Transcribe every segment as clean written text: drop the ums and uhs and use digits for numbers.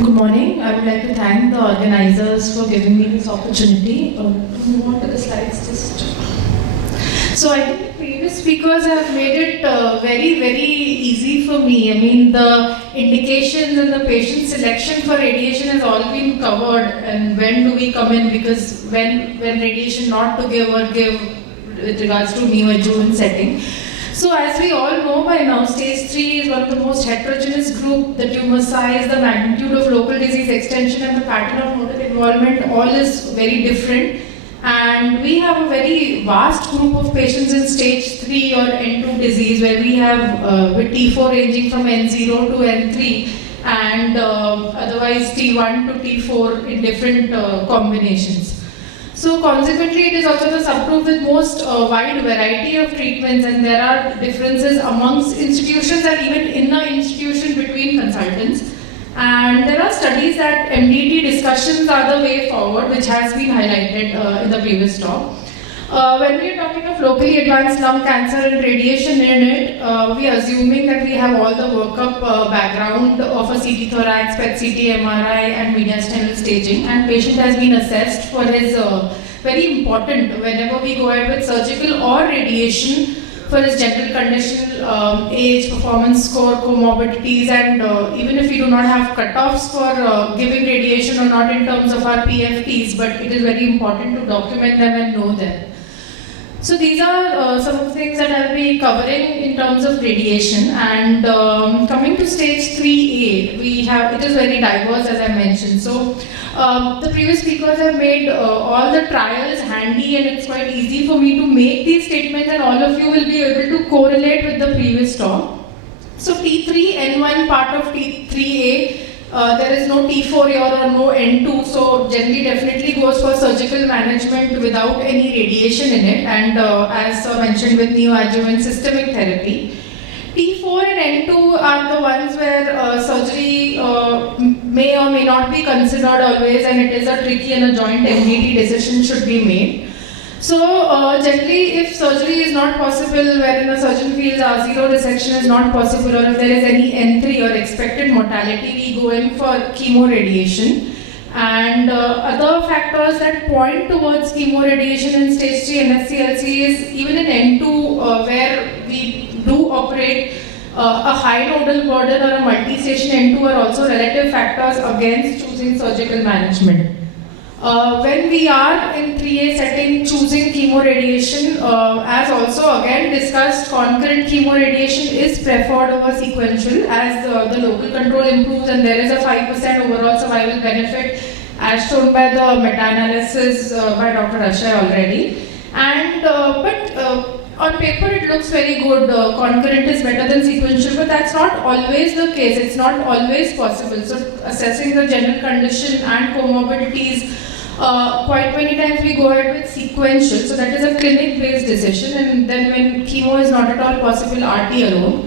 Good morning. I would like to thank the organizers for giving me this opportunity. To move on to the slides, just. So I think the previous speakers have made it very easy for me. I mean, the indications and the patient selection for radiation has all been covered. And when do we come in? Because when radiation not to give or give with regards to neoadjuvant setting. So as we all know by now, stage 3 is one of the most heterogeneous group. The tumor size, the magnitude of local disease extension and the pattern of motor involvement all is very different. And we have a very vast group of patients in stage 3 or N2 disease where we have with T4 ranging from N0 to N3 and otherwise T1 to T4 in different combinations. So consequently, it is also the subgroup with most wide variety of treatments, and there are differences amongst institutions and even in the institution between consultants. And there are studies that MDT discussions are the way forward, which has been highlighted in the previous talk. When we are talking of locally advanced lung cancer and radiation in it, we are assuming that we have all the workup background of a CT thorax, PET CT, MRI and mediastinal staging, and patient has been assessed for his very important whenever we go ahead with surgical or radiation for his general condition, age, performance score, comorbidities, and even if we do not have cutoffs for giving radiation or not in terms of our PFTs, but it is very important to document them and know them. So these are some of the things that I'll be covering in terms of radiation. And coming to stage 3A, it is very diverse as I mentioned. So the previous speakers have made all the trials handy, and it's quite easy for me to make these statements and all of you will be able to correlate with the previous talk. So T3N1 part of T3A, there is no T4 here or no N2, so generally definitely goes for surgical management without any radiation in it, and as mentioned with neoadjuvant systemic therapy. T4 and N2 are the ones where surgery may or may not be considered always, and it is a tricky and a joint MDT decision should be made. So generally, if surgery is not possible, wherein a surgeon feels R0 resection is not possible, or if there is any N3 or expected mortality, we go in for chemoradiation. And other factors that point towards chemoradiation in stage 3 NSCLC is even in N2 where we do operate a high nodal burden or a multi-station N2 are also relative factors against choosing surgical management. When we are in 3A setting choosing chemoradiation, as also again discussed, concurrent chemoradiation is preferred over sequential as the local control improves and there is a 5% overall survival benefit as shown by the meta-analysis by Dr. Ashay already. And on paper it looks very good, concurrent is better than sequential, but that's not always the case, it's not always possible. So assessing the general condition and comorbidities, quite many times we go ahead with sequential, so that is a clinic-based decision, and then when chemo is not at all possible, RT alone.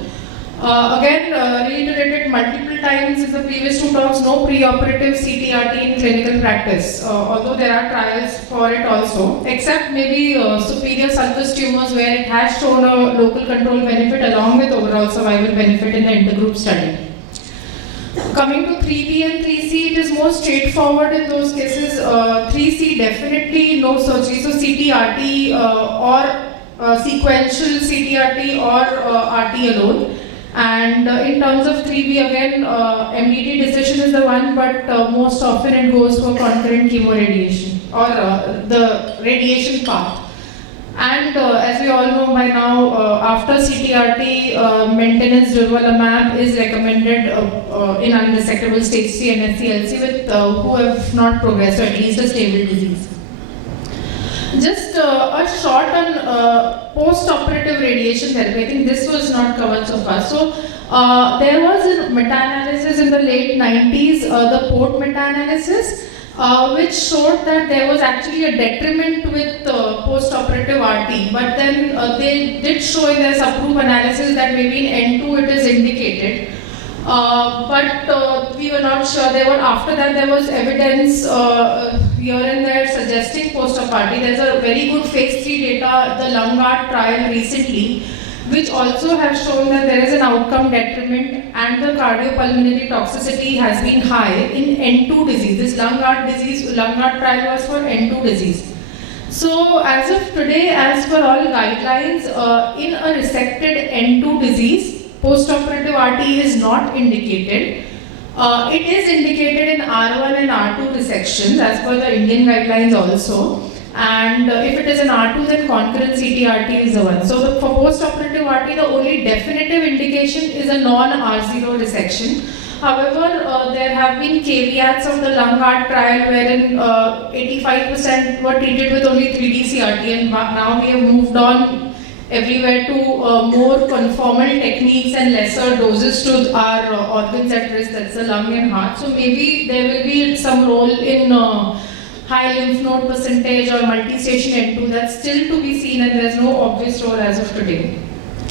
Again, reiterated multiple times in the previous two talks, no preoperative CT-RT in clinical practice, although there are trials for it also, except maybe superior sulcus tumors where it has shown a local control benefit along with overall survival benefit in the intergroup study. Coming to 3B and 3C, it is more straightforward in those cases. 3C definitely no surgery, so CT-RT or sequential CT-RT or RT alone. And in terms of 3B again, MDT decision is the one, but most often it goes for concurrent chemoradiation or the radiation path. And as we all know by now, after CT-RT, maintenance durvalumab is recommended in unresectable stage 3 NSCLC with who have not progressed or at least a stable disease. Just a short on post-operative radiation therapy. I think this was not covered so far. So there was a meta-analysis in the late 90s, the Port meta-analysis, which showed that there was actually a detriment with post-operative RT. But then they did show in their subgroup analysis that maybe in N2 it is indicated. But we were not sure. After that there was evidence here and there suggesting post-op RT. There's a very good phase 3 data, the LungGuard trial recently, which also have shown that there is an outcome detriment and the cardiopulmonary toxicity has been high in N2 disease. This lung heart trial was for N2 disease. So as of today, as per all guidelines, in a resected N2 disease, postoperative RT is not indicated. It is indicated in R1 and R2 resections as per the Indian guidelines also. And if it is an R2, then concurrent CT-RT is the one. So for postoperative RT, the only definitive indication is a non-R0 resection. However, there have been caveats of the lung heart trial wherein 85% were treated with only 3D CRT, and now we have moved on everywhere to more conformal techniques and lesser doses to our organs at risk, that's the lung and heart. So maybe there will be some role in high lymph node percentage or multi-station N2, that's still to be seen, and there's no obvious role as of today.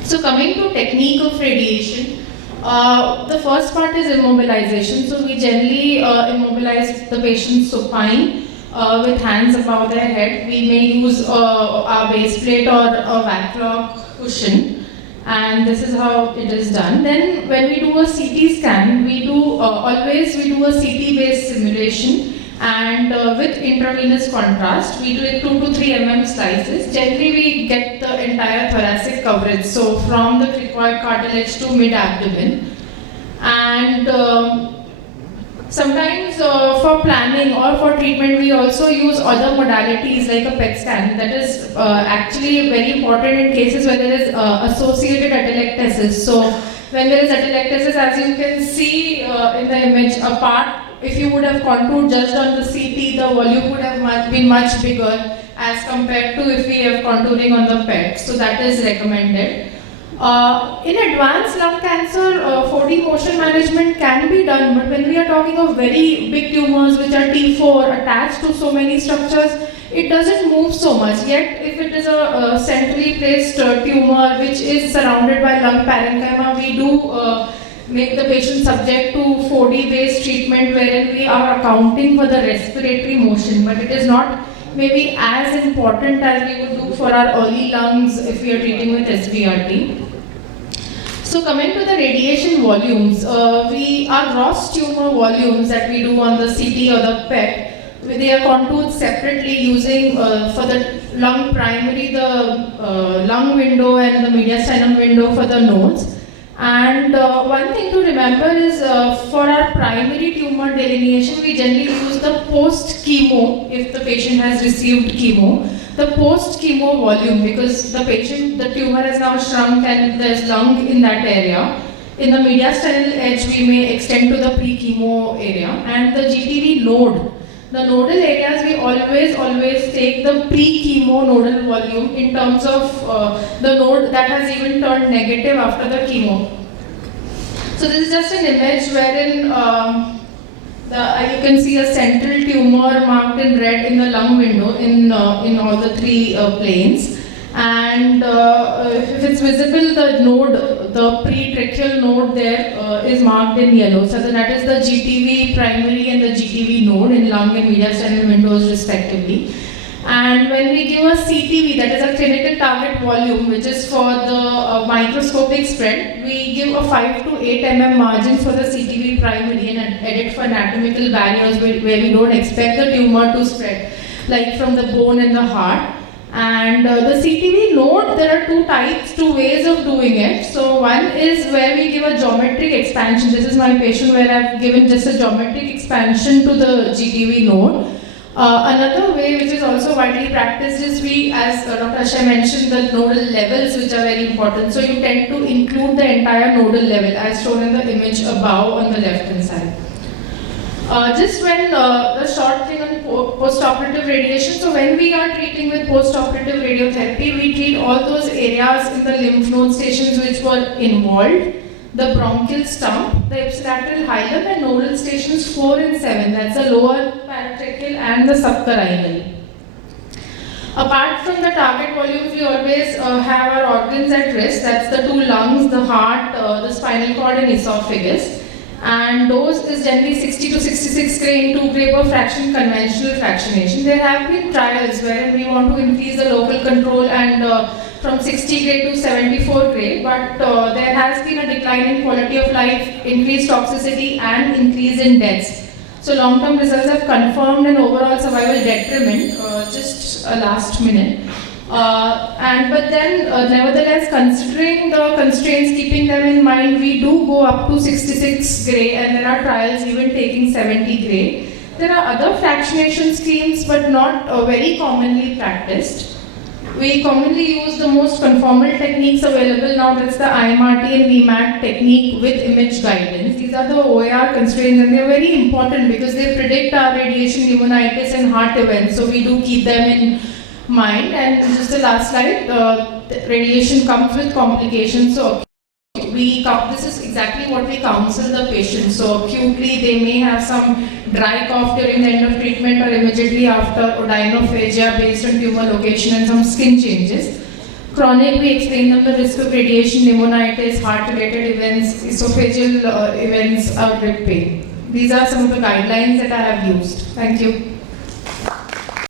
So coming to technique of radiation, the first part is immobilization. So we generally immobilize the patient supine with hands above their head. We may use our base plate or a backlog cushion, and this is how it is done. Then when we do a CT scan, we do always a CT based simulation, and with intravenous contrast, we do it 2 to 3 mm slices. Generally, we get the entire thoracic coverage, so from the cricoid cartilage to mid-abdomen. And sometimes for planning or for treatment, we also use other modalities like a PET scan. That is actually very important in cases where there is associated atelectasis. So when there is atelectasis, as you can see in the image, if you would have contoured just on the CT, the volume would have been much bigger as compared to if we have contouring on the PET. So that is recommended. In advanced lung cancer, 4D motion management can be done, but when we are talking of very big tumors which are T4 attached to so many structures, it doesn't move so much. Yet, if it is a centrally placed tumor which is surrounded by lung parenchyma, we do make the patient subject to 4D based treatment wherein we are accounting for the respiratory motion, but it is not maybe as important as we would do for our early lungs if we are treating with SBRT. So coming to the radiation volumes, our gross tumor volumes that we do on the CT or the PET, they are contoured separately using for the lung primary, the lung window and the mediastinum window for the nodes. And one thing to remember is for our primary tumor delineation, we generally use the post-chemo if the patient has received chemo. The post-chemo volume, because the tumor has now shrunk and there's lung in that area. In the mediastinal edge, we may extend to the pre-chemo area. And the GTV node, the nodal areas, we always take the pre-chemo nodal volume in terms of the node that has even turned negative after the chemo. So this is just an image wherein you can see a central tumor marked in red in the lung window in all the 3 planes. And if it's visible, the node, the pre-tracheal node there is marked in yellow. So that is the GTV primary and the GTV node in lung and mediastinal windows respectively. And when we give a CTV, that is a clinical target volume, which is for the microscopic spread, we give a 5 to 8 mm margin for the CTV primary and edit for anatomical barriers where we don't expect the tumor to spread, like from the bone and the heart. And the CTV node, there are 2 types, 2 ways of doing it. So one is where we give a geometric expansion. This is my patient where I've given just a geometric expansion to the GTV node. Another way which is also widely practiced is we, as Dr. Ashay mentioned, the nodal levels which are very important. So you tend to include the entire nodal level as shown in the image above on the left hand side. Just when the short thing on post-operative radiation, so when we are treating with post-operative radiotherapy, we treat all those areas in the lymph node stations which were involved, the bronchial stump, the ipsilateral hilum and nodal stations 4 and 7, that's the lower paratracheal and the subcarinal. Apart from the target volumes, we always have our organs at risk, that's the 2 lungs, the heart, the spinal cord and esophagus. And dose is generally 60 to 66 gray in 2 gray per fraction conventional fractionation. There have been trials wherein we want to increase the local control and from 60 grade to 74 grade, but there has been a decline in quality of life, increased toxicity, and increase in deaths. So long-term results have confirmed an overall survival detriment. Just a last minute. But then, nevertheless, considering the constraints, keeping them in mind, we do go up to 66 gray, and there are trials even taking 70 gray. There are other fractionation schemes, but not very commonly practiced. We commonly use the most conformal techniques available now. That's the IMRT and VMAT technique with image guidance. These are the OAR constraints, and they're very important because they predict our radiation pneumonitis and heart events. So we do keep them in mind. And just the last slide, radiation comes with complications. So this is exactly what we counsel the patient. So acutely they may have some dry cough during the end of treatment or immediately after, odynophagia based on tumor location and some skin changes. Chronic, we explain them the risk of radiation pneumonitis, heart related events, esophageal events, or rib pain. These are some of the guidelines that I have used. Thank you.